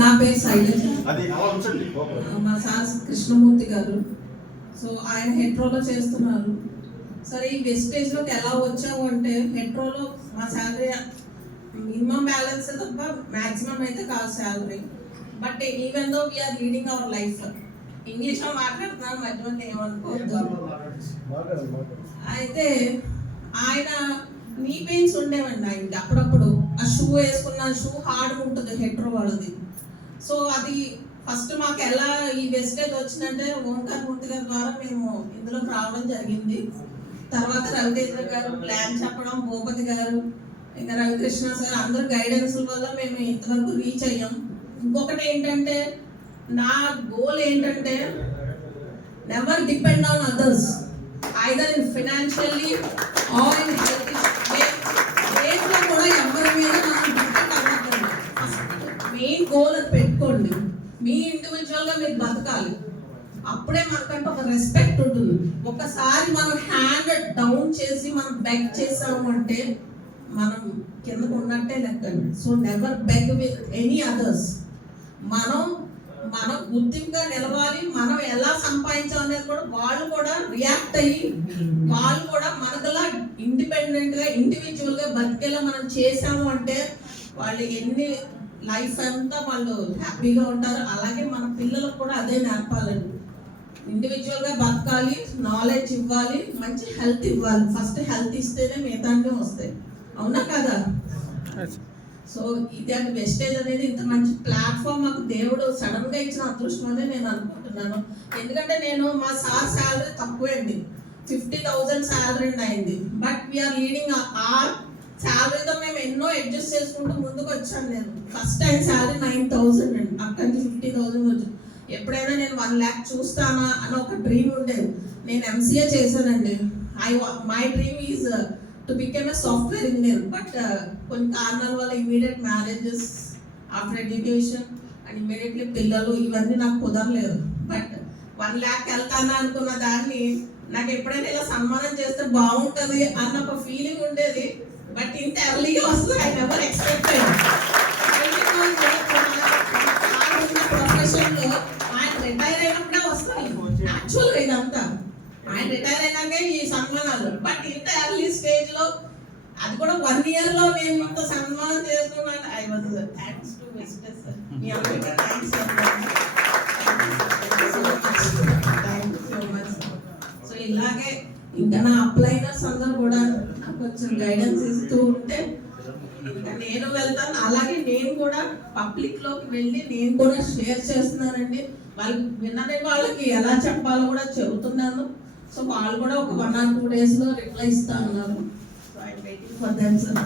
నా పేరు శైలజ. మా సార్ కృష్ణమూర్తి గారు. సో ఆయన హెట్రోలో చేస్తున్నారు. సరే ఈ వెస్టేజ్లోకి ఎలా వచ్చాము అంటే, హెట్రోలో మా శాలరీ మినిమం బ్యాలెన్స్ తప్ప మ్యాక్సిమం అయితే కాదు salary. But even though we are leading our life. ఇంగ్లీష్లో మాట్లాడుతున్నాను, మధ్యలో ఏమనుకోవద్దు. అయితే ఆయన నీ పెయిన్స్ ఉండేవండి ఆయనకి అప్పుడప్పుడు. ఆ షూ వేసుకున్న షూ హార్డ్గా ఉంటుంది హెట్రో వాళ్ళది. సో అది ఫస్ట్ మాకు ఎలా ఈ వెస్టేజ్ వచ్చిందంటే ఓంకార్ మూర్తి గారి ద్వారా మేము ఇందులోకి రావడం జరిగింది. తర్వాత రవితేజ గారు ప్లాన్ చెప్పడం, భూపతి గారు, ఇంకా రవికృష్ణ సార్ అందరూ గైడెన్స్ వల్ల మేము ఇంతవరకు రీచ్ అయ్యాం. ఇంకొకటి ఏంటంటే, నా గోల్ ఏంటంటే never depend on others, either in financially or in health. దేంట్లో కూడా ఎవరి మీద మనం డిపెండ్ అవ్వకండి. మెయిన్ గోల్ అది పెట్టుకోండి. మీ ఇండివిజువల్గా మీరు బతకాలి. అప్పుడే మనకంటే ఒక రెస్పెక్ట్ ఉంటుంది. ఒకసారి మనం హ్యాండ్ డౌన్ చేసి మనం బెగ్ చేసాము అంటే మనం కిందకు ఉన్నట్టే లెక్కండి. So never beg with any others. మనం గుర్తింపుగా నిలవాలి. మనం ఎలా సంపాదించాం అనేది కూడా వాళ్ళు కూడా రియాక్ట్ అయ్యి వాళ్ళు కూడా మనకలా ఇండిపెండెంట్గా ఇండివిజువల్గా బతికేలా మనం చేసాము అంటే వాళ్ళు ఎన్ని లైఫ్ అంతా వాళ్ళు హ్యాపీగా ఉంటారు. అలాగే మన పిల్లలకు కూడా అదే నేర్పాలండి. ఇండివిజువల్గా బతకాలి, నాలెడ్జ్ ఇవ్వాలి, మంచి హెల్త్ ఇవ్వాలి. ఫస్ట్ హెల్త్ ఇస్తేనే మిగతానే వస్తాయి. అవునా కదా? సో ఇది అంటే వెస్టేజ్ అనేది ఇంత మంచి ప్లాట్ఫామ్ మాకు దేవుడు సడన్ గా ఇచ్చిన అదృష్టం అని నేను అనుకుంటున్నాను. ఎందుకంటే నేను మా సార్ శాలరీ తక్కువే అండి, 50,000 శాలరీ అయింది. బట్ వీఆర్ లీడింగ్ ఆర్ శాలరీతో మేము ఎన్నో అడ్జస్ట్ చేసుకుంటూ ముందుకు వచ్చాను. నేను ఫస్ట్ టైం శాలరీ 9,000 అండి, అక్కడి నుంచి 50,000 వచ్చి. ఎప్పుడైనా నేను 1 lakh చూస్తానా అని ఒక డ్రీమ్ ఉండేది. నేను ఎంసీఏ చేశానండి. My dream is to become a software engineer. But కొన్ని కారణాల వల్ల immediate marriages, after education and immediately పిల్లలు, ఇవన్నీ నాకు కుదరలేదు. బట్ 1 lakh వెళ్తానా అనుకున్న దాన్ని నాకు ఎప్పుడైనా ఇలా సన్మానం చేస్తే బాగుంటుంది అన్న ఒక ఫీలింగ్ ఉండేది. బట్ ఇంత ఎర్లీగా వస్తుంది ఐ నెవర్ ఎక్స్పెక్టెడ్. ప్రొఫెషన్లో ఆయన రిటైర్ అయినప్పుడే వస్తాయి యాక్చువల్గా ఇదంతా. ఆయన రిటైర్ అయినాకే ఈ సన్మానాలు. బట్ ఇంత ఎర్లీ స్టేజ్ లో, అది కూడా 1 year లో నేను ఇంత సన్మానం చేసుకున్నాను. ఐ వాజ్ థ్యాంక్స్ టు వెస్టేజ్ సార్. మీ అందరికీ థ్యాంక్స్ సో మచ్. సో ఇలాగే ఇంకా నా అప్లైనర్స్ అందరూ కూడా నాకు కొంచెం గైడెన్స్ ఇస్తూ ఉంటే ఇంకా నేను వెళ్తాను. అలాగే నేను కూడా పబ్లిక్ లోకి వెళ్ళి నేను కూడా షేర్ చేస్తున్నానండి. వాళ్ళకి వినని వాళ్ళకి ఎలా చెప్పాలో కూడా చెబుతున్నాను. సో వాళ్ళు కూడా ఒక 1 or 2 days లో రిప్లై ఇస్తా ఉన్నారు. So I waiting for them sir.